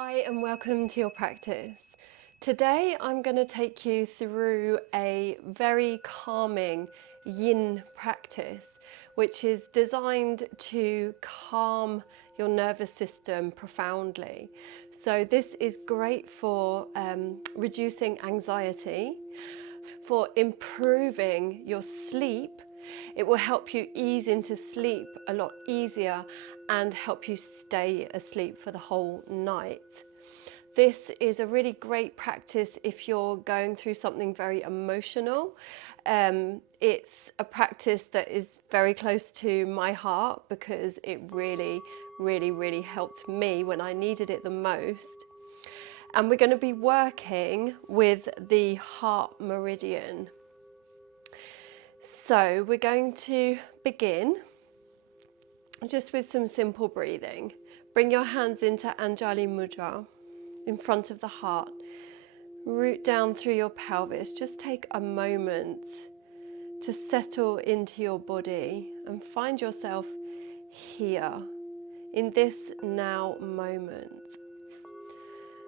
Hi and welcome to your practice. Today I'm going to take you through a very calming yin practice which is designed to calm your nervous system profoundly. So this is great for reducing anxiety, for improving your sleep. It will help you ease into sleep a lot easier and help you stay asleep for the whole night. This is a really great practice if you're going through something very emotional. It's a practice that is very close to my heart because it really helped me when I needed it the most. And we're going to be working with the Heart Meridian. So we're going to begin just with some simple breathing. Bring your hands into Anjali Mudra in front of the heart. Root down through your pelvis. Just take a moment to settle into your body and find yourself here in this now moment.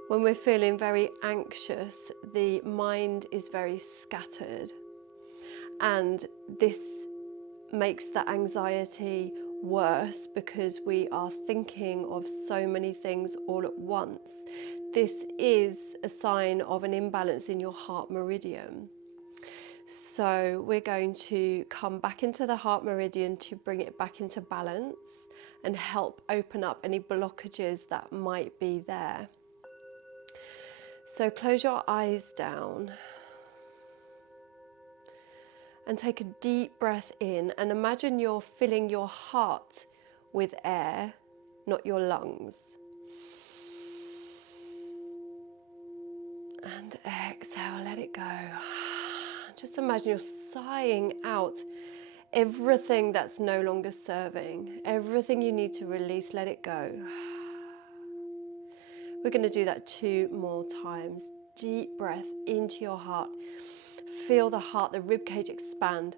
When we're feeling very anxious, the mind is very scattered, and this makes the anxiety worse because we are thinking of so many things all at once. This is a sign of an imbalance in your heart meridian. So we're going to come back into the heart meridian to bring it back into balance and help open up any blockages that might be there. So close your eyes down and take a deep breath in, and imagine you're filling your heart with air, not your lungs. And exhale, let it go. Just imagine you're sighing out everything that's no longer serving, everything you need to release, let it go. We're going to do that 2 more times. Deep breath into your heart. Feel the heart, the ribcage expand.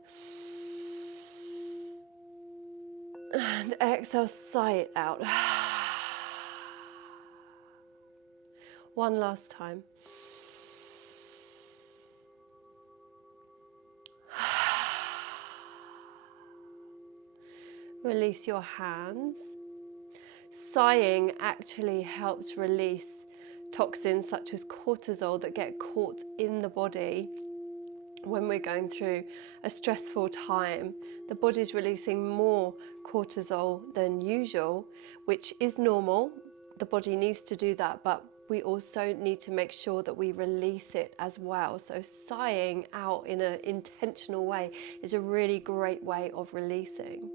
And exhale, sigh it out. One last time. Release your hands. Sighing actually helps release toxins such as cortisol that get caught in the body when we're going through a stressful time. The body's releasing more cortisol than usual, which is normal. The body needs to do that, but we also need to make sure that we release it as well. So sighing out in an intentional way is a really great way of releasing.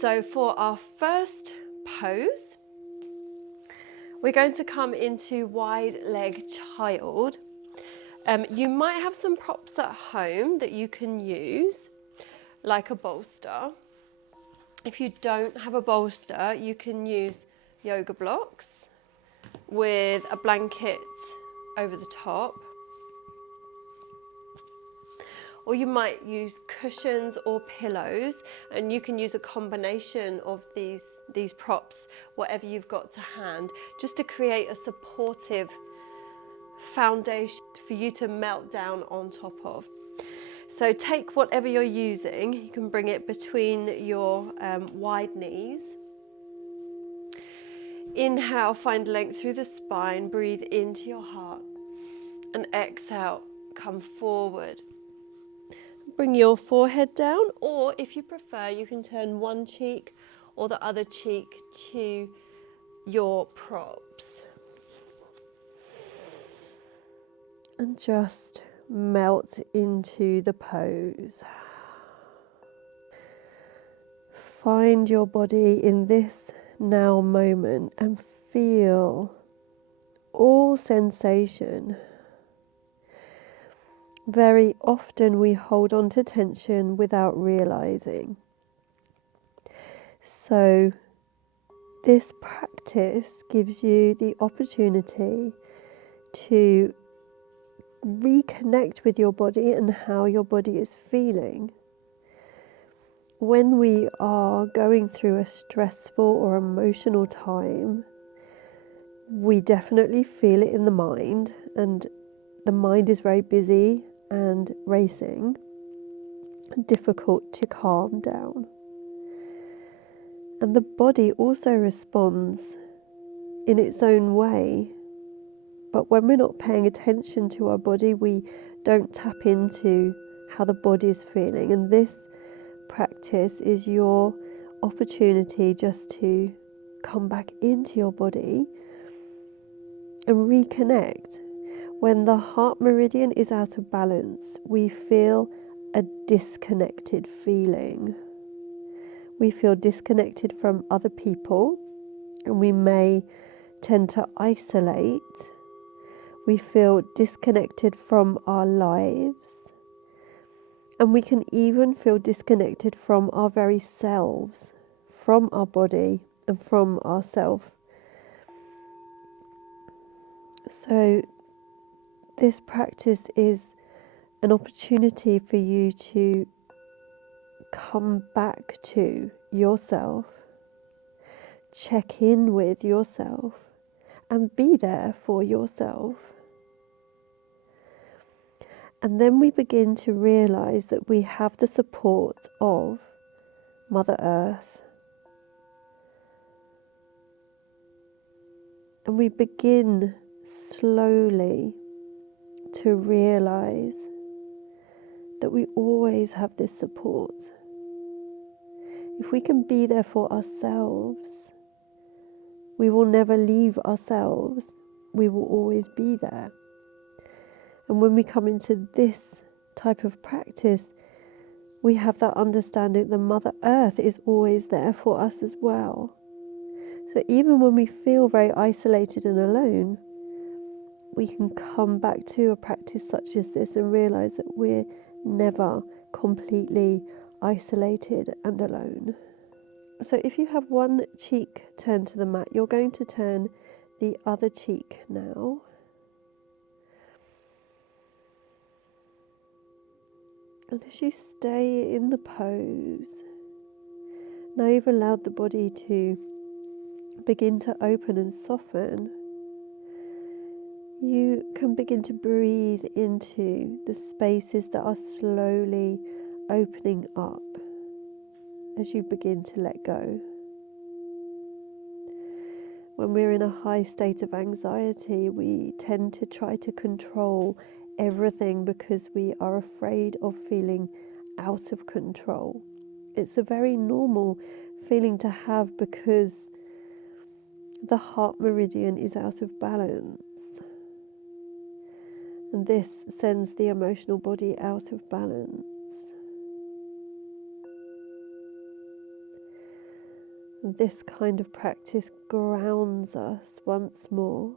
So for our first pose, we're going to come into wide leg child. You might have some props at home that you can use, like a bolster. If you don't have a bolster, you can use yoga blocks with a blanket over the top. Or you might use cushions or pillows, and you can use a combination of these props, whatever you've got to hand, just to create a supportive foundation for you to melt down on top of. So take whatever you're using, you can bring it between your wide knees. Inhale, find length through the spine, breathe into your heart, and exhale, come forward. Bring your forehead down, or if you prefer, you can turn one cheek or the other cheek to your props. And just melt into the pose. Find your body in this now moment and feel all sensation. Very often we hold on to tension without realizing. So this practice gives you the opportunity to reconnect with your body and how your body is feeling. When we are going through a stressful or emotional time, We definitely feel it in the mind, and the mind is very busy and racing, difficult to calm down. And the body also responds in its own way. But when we're not paying attention to our body, we don't tap into how the body is feeling. And this practice is your opportunity just to come back into your body and reconnect. When the heart meridian is out of balance, we feel a disconnected feeling. We feel disconnected from other people, and we may tend to isolate. We feel disconnected from our lives, and we can even feel disconnected from our very selves, from our body and from ourself. So this practice is an opportunity for you to come back to yourself, check in with yourself, and be there for yourself. And then we begin to realize that we have the support of Mother Earth. And we begin slowly to realize that we always have this support. If we can be there for ourselves, we will never leave ourselves. We will always be there. And when we come into this type of practice, we have that understanding that Mother Earth is always there for us as well. So even when we feel very isolated and alone, we can come back to a practice such as this and realize that we're never completely isolated and alone. So if you have one cheek turned to the mat, you're going to turn the other cheek now. And as you stay in the pose, now you've allowed the body to begin to open and soften. You can begin to breathe into the spaces that are slowly opening up as you begin to let go. When we're in a high state of anxiety, we tend to try to control everything because we are afraid of feeling out of control. It's a very normal feeling to have because the heart meridian is out of balance. And this sends the emotional body out of balance. And this kind of practice grounds us once more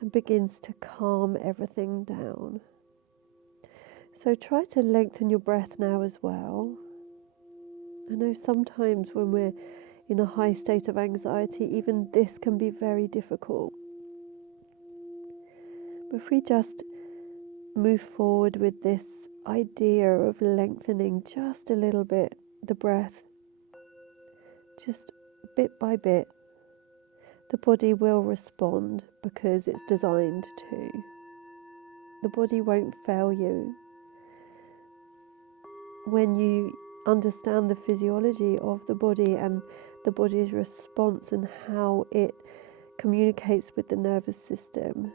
and begins to calm everything down. So try to lengthen your breath now as well. I know sometimes when we're in a high state of anxiety, even this can be very difficult. But if we just move forward with this idea of lengthening just a little bit the breath, just bit by bit, the body will respond because it's designed to. The body won't fail you. When you understand the physiology of the body and the body's response and how it communicates with the nervous system,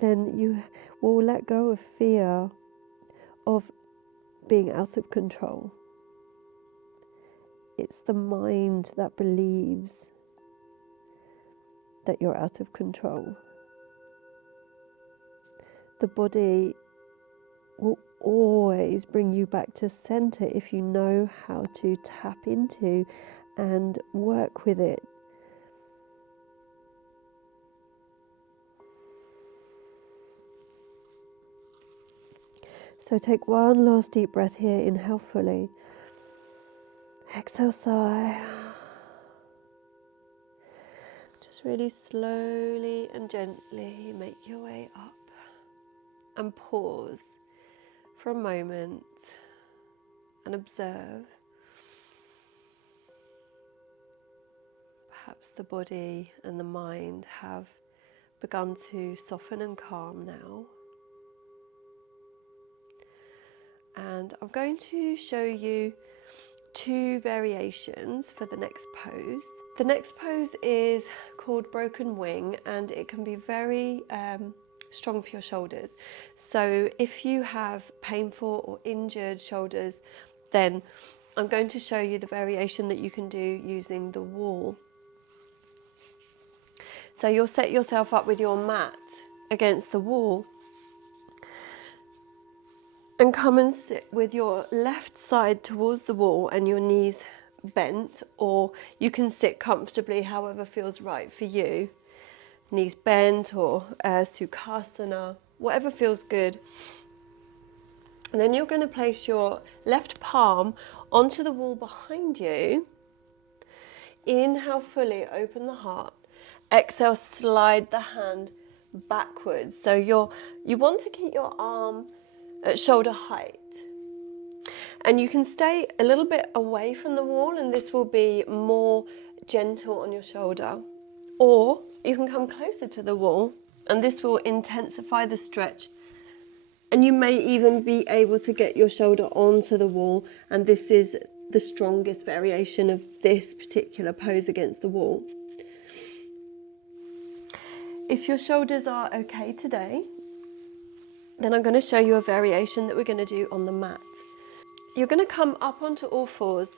then you will let go of fear of being out of control. It's the mind that believes that you're out of control. The body will always bring you back to center if you know how to tap into and work with it. So take one last deep breath here. Inhale fully. Exhale, sigh. Just really slowly and gently make your way up and pause for a moment and observe perhaps the body and the mind have begun to soften and calm now. And I'm going to show you 2 variations for the next pose. The next pose is called broken wing, and it can be very strong for your shoulders. So if you have painful or injured shoulders, then I'm going to show you the variation that you can do using the wall. So you'll set yourself up with your mat against the wall and come and sit with your left side towards the wall and your knees bent, or you can sit comfortably however feels right for you. Knees bent or Sukhasana, whatever feels good. And then you're going to place your left palm onto the wall behind you. Inhale fully, open the heart. Exhale, slide the hand backwards. So you want to keep your arm at shoulder height. And you can stay a little bit away from the wall, and this will be more gentle on your shoulder. Or you can come closer to the wall, and this will intensify the stretch. And you may even be able to get your shoulder onto the wall, and this is the strongest variation of this particular pose against the wall. If your shoulders are okay today, then I'm going to show you a variation that we're going to do on the mat. You're going to come up onto all fours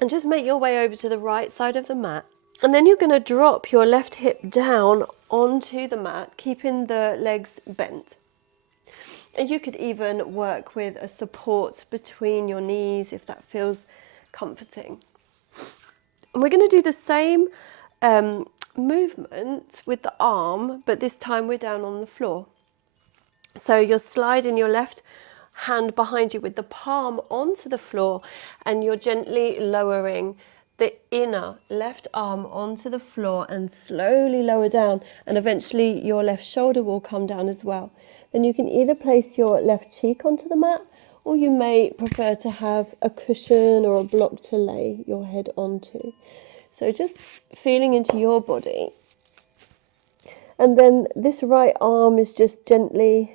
and just make your way over to the right side of the mat. And then you're going to drop your left hip down onto the mat, keeping the legs bent. And you could even work with a support between your knees if that feels comforting. And we're going to do the same movement with the arm, but this time we're down on the floor. So you're sliding your left hand behind you with the palm onto the floor, and you're gently lowering the inner left arm onto the floor and slowly lower down, and eventually your left shoulder will come down as well. Then you can either place your left cheek onto the mat, or you may prefer to have a cushion or a block to lay your head onto. So just feeling into your body. And then this right arm is just gently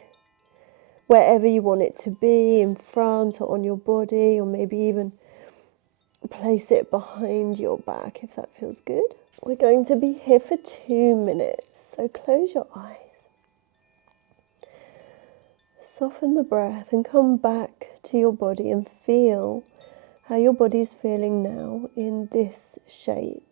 wherever you want it to be, in front or on your body, or maybe even place it behind your back if that feels good. We're going to be here for 2 minutes, so close your eyes. Soften the breath and come back to your body and feel how your body is feeling now in this shape.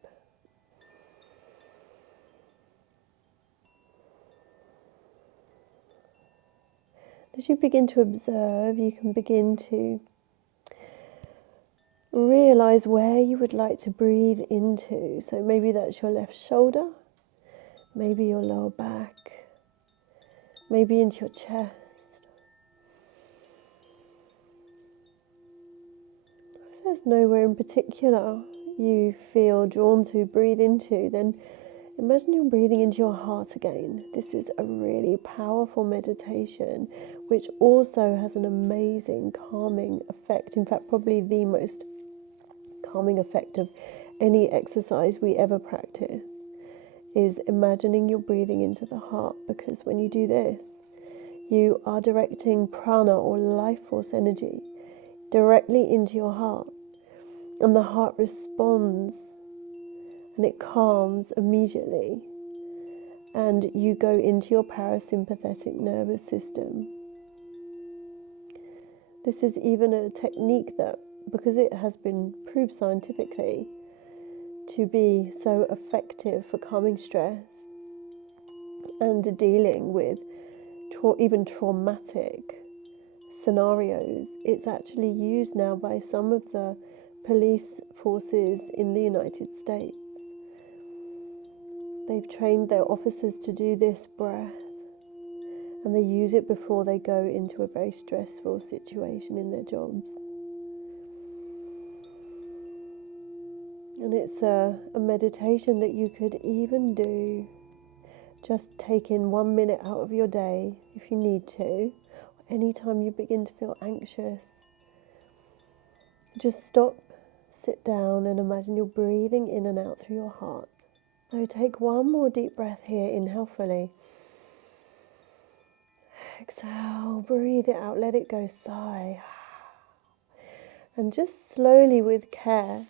As you begin to observe, you can begin to realize where you would like to breathe into. So maybe that's your left shoulder, maybe your lower back, maybe into your chest. If there's nowhere in particular you feel drawn to breathe into, then imagine you're breathing into your heart again. This is a really powerful meditation which also has an amazing calming effect. In fact, probably the most calming effect of any exercise we ever practice is imagining you're breathing into the heart, because when you do this, you are directing prana or life force energy directly into your heart, and the heart responds and it calms immediately, and you go into your parasympathetic nervous system. This is even a technique that, because it has been proved scientifically to be so effective for calming stress and dealing with even traumatic scenarios, it's actually used now by some of the police forces in the United States. They've trained their officers to do this breath, and they use it before they go into a very stressful situation in their jobs. And it's a meditation that you could even do, just taking 1 minute out of your day if you need to. Anytime you begin to feel anxious, just stop, sit down and imagine you're breathing in and out through your heart. So take one more deep breath here. Inhale fully. Exhale, breathe it out, let it go, sigh. And just slowly, with care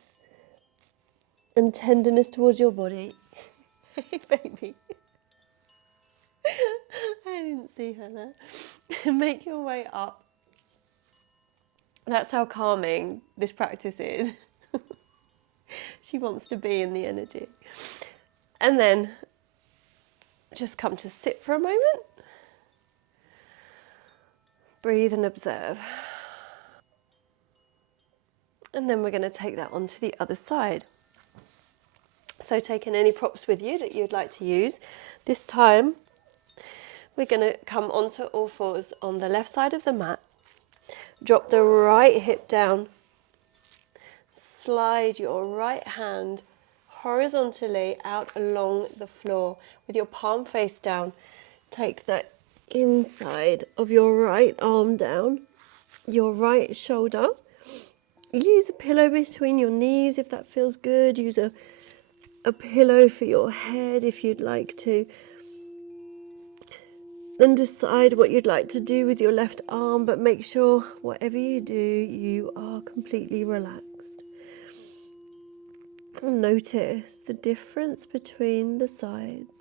and tenderness towards your body, hey baby, I didn't see her there, make your way up. That's how calming this practice is. She wants to be in the energy. And then just come to sit for a moment. Breathe and observe. And then we're going to take that onto the other side. So taking any props with you that you'd like to use. This time we're going to come onto all fours on the left side of the mat. Drop the right hip down. Slide your right hand horizontally out along the floor with your palm face down. Take the inside of your right arm down, your right shoulder. Use a pillow between your knees if that feels good. Use a pillow for your head if you'd like to. Then decide what you'd like to do with your left arm, but make sure whatever you do, you are completely relaxed. And notice the difference between the sides.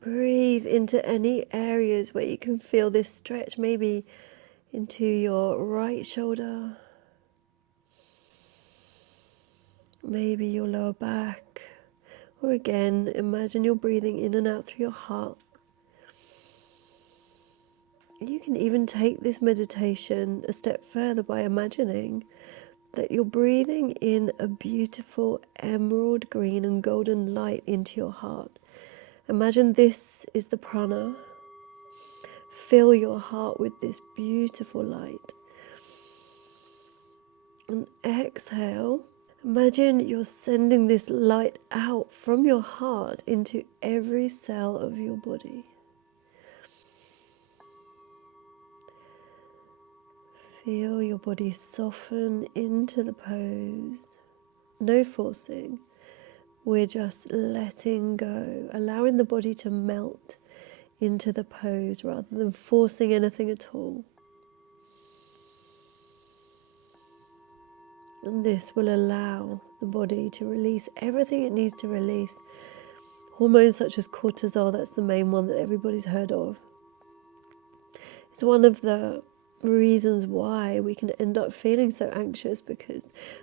Breathe into any areas where you can feel this stretch, maybe into your right shoulder, maybe your lower back, or again, imagine you're breathing in and out through your heart. You can even take this meditation a step further by imagining that you're breathing in a beautiful emerald green and golden light into your heart. Imagine this is the prana. Fill your heart with this beautiful light. And exhale. Imagine you're sending this light out from your heart into every cell of your body. Feel your body soften into the pose. No forcing. We're just letting go, allowing the body to melt into the pose rather than forcing anything at all. And this will allow the body to release everything it needs to release. Hormones such as cortisol, that's the main one that everybody's heard of. It's one of the reasons why we can end up feeling so anxious, because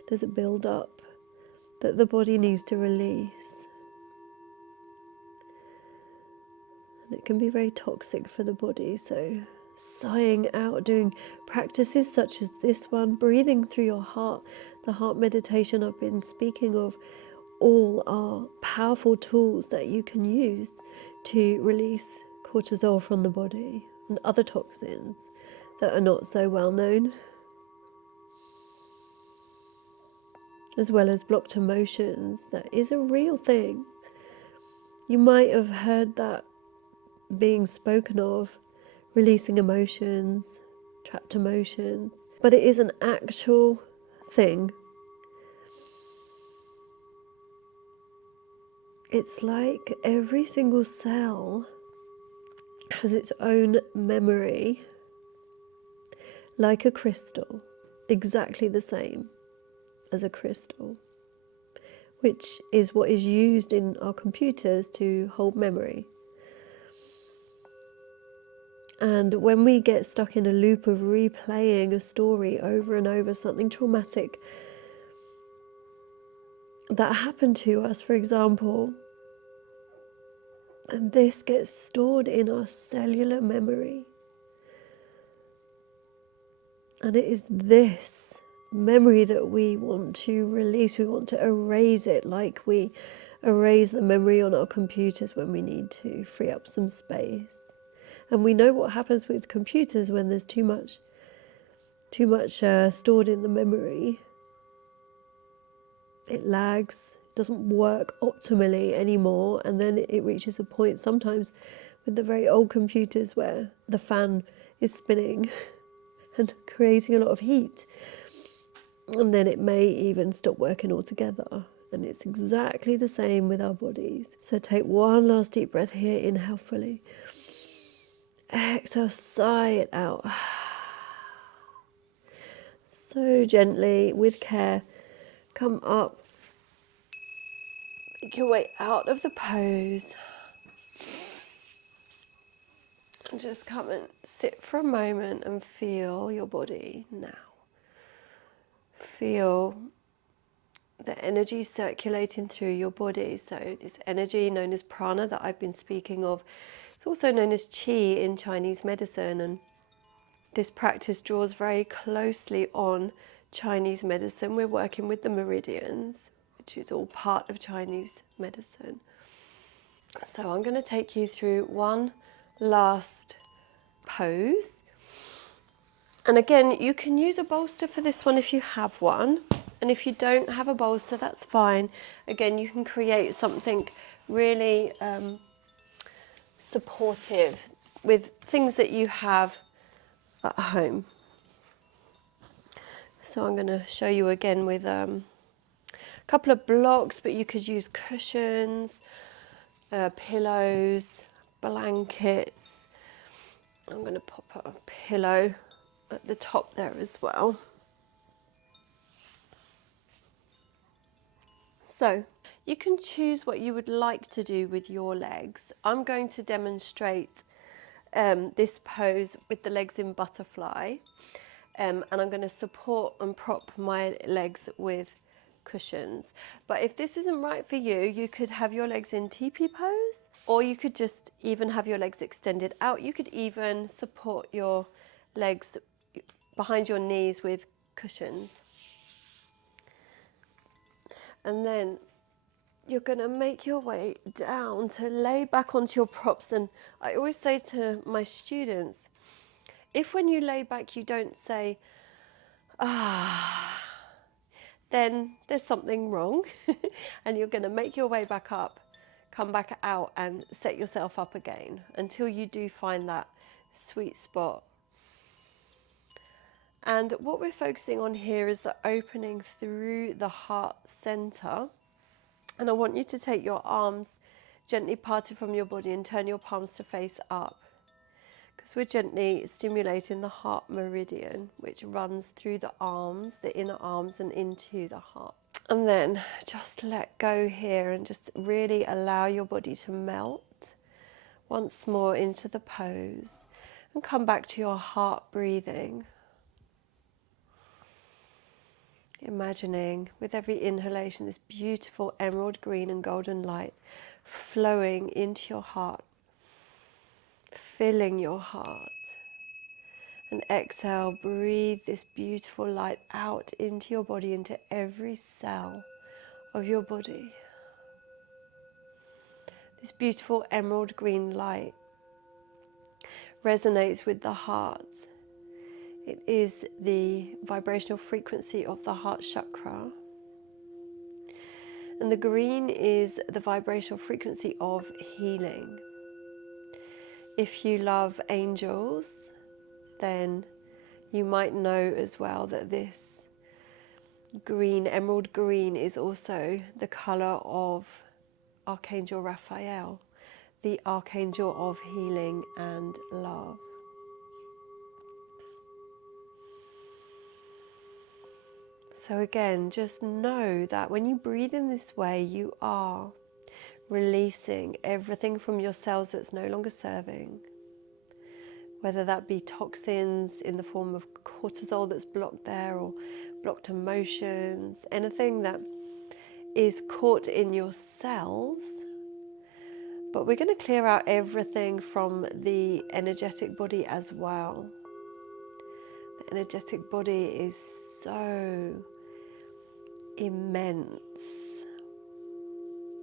there's a build-up that the body needs to release. And it can be very toxic for the body, so sighing out, doing practices such as this one, breathing through your heart, the heart meditation I've been speaking of, all are powerful tools that you can use to release cortisol from the body and other toxins that are not so well known, as well as blocked emotions. That is a real thing. You might have heard that being spoken of, releasing emotions, trapped emotions, but it is an actual thing. It's like every single cell has its own memory, like a crystal, exactly the same as a crystal, which is what is used in our computers to hold memory. And when we get stuck in a loop of replaying a story over and over, something traumatic that happened to us, for example, and this gets stored in our cellular memory. And it is this memory that we want to release. We want to erase it, like we erase the memory on our computers when we need to free up some space. And we know what happens with computers when there's too much stored in the memory. It lags, doesn't work optimally anymore, and then it reaches a point sometimes with the very old computers where the fan is spinning and creating a lot of heat. And then it may even stop working altogether. And it's exactly the same with our bodies. So take one last deep breath here. Inhale fully. Exhale, sigh it out. So gently, with care, come up. Make your way out of the pose. And just come and sit for a moment and feel your body now. Feel the energy circulating through your body. So this energy known as prana that I've been speaking of, it's also known as qi in Chinese medicine, and this practice draws very closely on Chinese medicine. We're working with the meridians, which is all part of Chinese medicine. So I'm going to take you through one last pose. And again, you can use a bolster for this one if you have one. And if you don't have a bolster, that's fine. Again, you can create something really supportive with things that you have at home. So I'm going to show you again with a couple of blocks, but you could use cushions, pillows, blankets. I'm going to pop a pillow at the top there as well. So you can choose what you would like to do with your legs. I'm going to demonstrate this pose with the legs in butterfly, and I'm going to support and prop my legs with cushions. But if this isn't right for you, you could have your legs in teepee pose, or you could just even have your legs extended out. You could even support your legs behind your knees with cushions. And then you're going to make your way down to lay back onto your props. And I always say to my students, if when you lay back you don't say, then there's something wrong. And you're going to make your way back up, come back out and set yourself up again until you do find that sweet spot. And what we're focusing on here is the opening through the heart center. And I want you to take your arms gently parted from your body and turn your palms to face up, because we're gently stimulating the heart meridian, which runs through the arms, the inner arms, and into the heart. And then just let go here and just really allow your body to melt once more into the pose and come back to your heart breathing. Imagining with every inhalation this beautiful emerald green and golden light flowing into your heart, filling your heart. And exhale, breathe this beautiful light out into your body, into every cell of your body. This beautiful emerald green light resonates with the heart. It is the vibrational frequency of the heart chakra. And the green is the vibrational frequency of healing. If you love angels, then you might know as well that this green, emerald green, is also the color of Archangel Raphael, the Archangel of healing and love. So again, just know that when you breathe in this way, you are releasing everything from your cells that's no longer serving, whether that be toxins in the form of cortisol that's blocked there, or blocked emotions, anything that is caught in your cells. But we're going to clear out everything from the energetic body as well. The energetic body is so immense.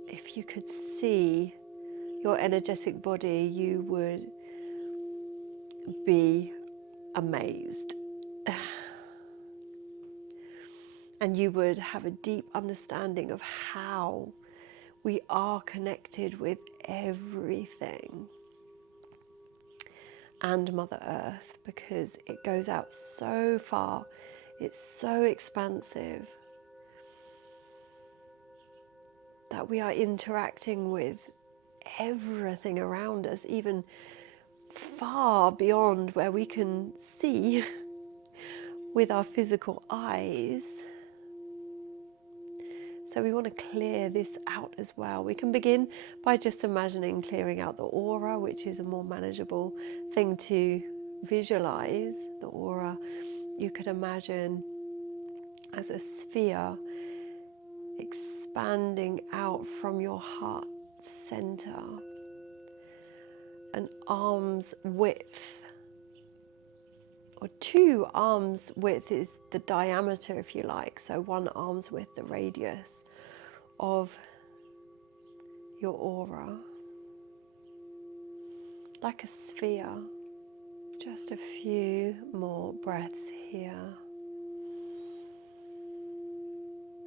If you could see your energetic body, you would be amazed. And you would have a deep understanding of how we are connected with everything. and Mother Earth, because it goes out so far. It's so expansive that we are interacting with everything around us, even far beyond where we can see with our physical eyes. So we want to clear this out as well. We can begin by just imagining clearing out the aura, which is a more manageable thing to visualize. The aura, you could imagine as a sphere expanding out from your heart center, an arm's width, or 2 arms width is the diameter, if you like. So 1 arm's width, the radius of your aura, like a sphere. Just a few more breaths here.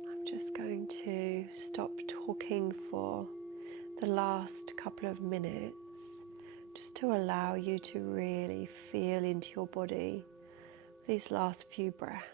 I'm just going to stop talking for the last couple of minutes, just to allow you to really feel into your body these last few breaths.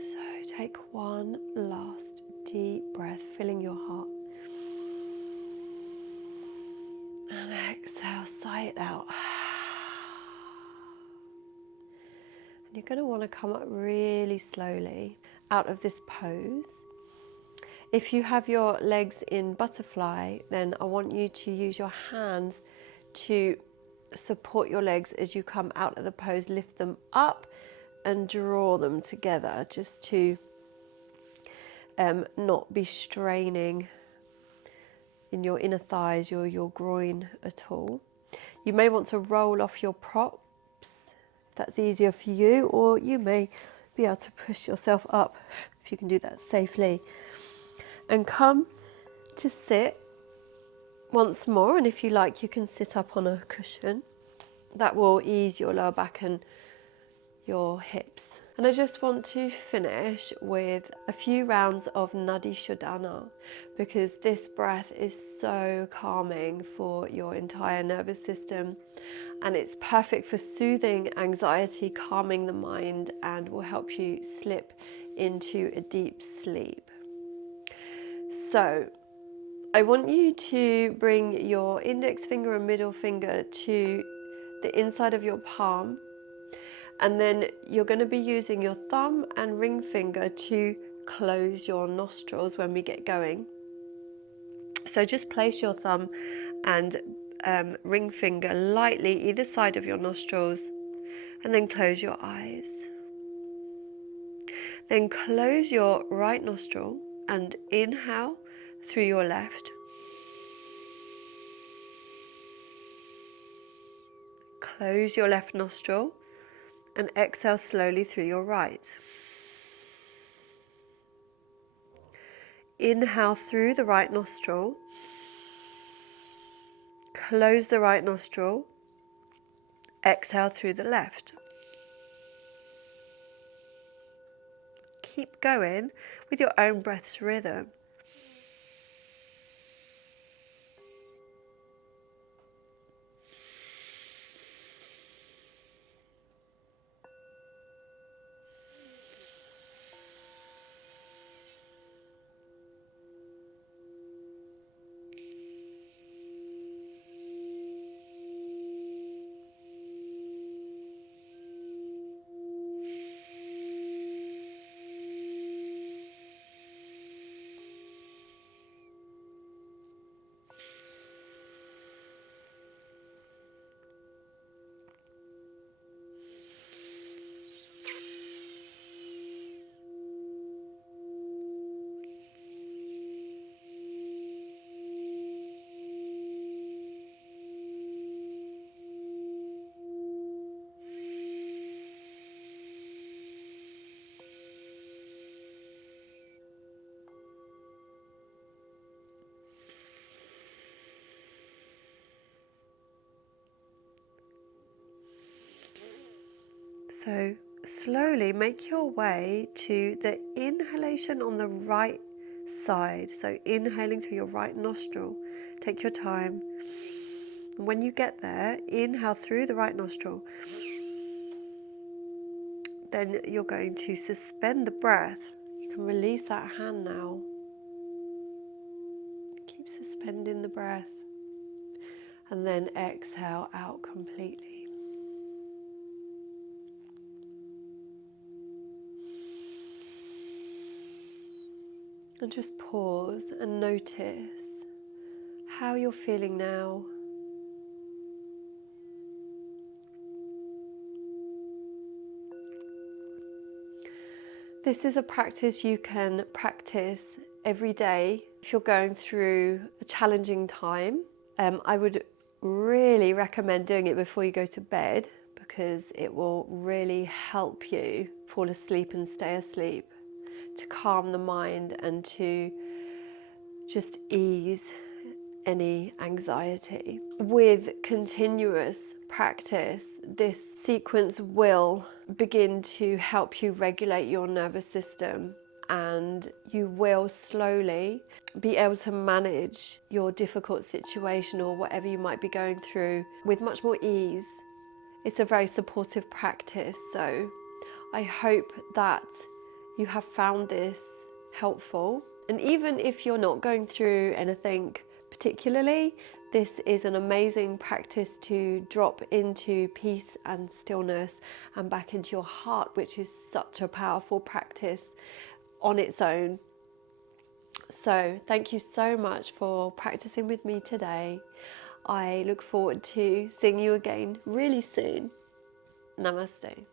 So take one last deep breath, filling your heart. And exhale, sigh it out. And you're going to want to come up really slowly out of this pose. If you have your legs in butterfly, then I want you to use your hands to support your legs as you come out of the pose. Lift them up and draw them together, just to not be straining in your inner thighs or your groin at all. You may want to roll off your props if that's easier for you, or you may be able to push yourself up if you can do that safely. And come to sit once more, and if you like you can sit up on a cushion. That will ease your lower back and your hips. And I just want to finish with a few rounds of Nadi Shodhana, because this breath is so calming for your entire nervous system, and it's perfect for soothing anxiety, calming the mind, and will help you slip into a deep sleep. So I want you to bring your index finger and middle finger to the inside of your palm, and then you're going to be using your thumb and ring finger to close your nostrils when we get going. So just place your thumb and ring finger lightly either side of your nostrils, and then close your eyes. Then close your right nostril and inhale through your left. Close your left nostril and exhale slowly through your right. Inhale through the right nostril. Close the right nostril. Exhale through the left. Keep going with your own breath's rhythm. So slowly make your way to the inhalation on the right side. So inhaling through your right nostril. Take your time. When you get there, inhale through the right nostril. Then you're going to suspend the breath. You can release that hand now. Keep suspending the breath. And then exhale out completely. And just pause and notice how you're feeling now. This is a practice you can practice every day if you're going through a challenging time. I would really recommend doing it before you go to bed because it will really help you fall asleep and stay asleep, to calm the mind and to just ease any anxiety. With continuous practice, this sequence will begin to help you regulate your nervous system, and you will slowly be able to manage your difficult situation or whatever you might be going through with much more ease. It's a very supportive practice, so I hope that you have found this helpful. And even if you're not going through anything particularly, this is an amazing practice to drop into peace and stillness and back into your heart, which is such a powerful practice on its own. So thank you so much for practicing with me today. I look forward to seeing you again really soon. Namaste.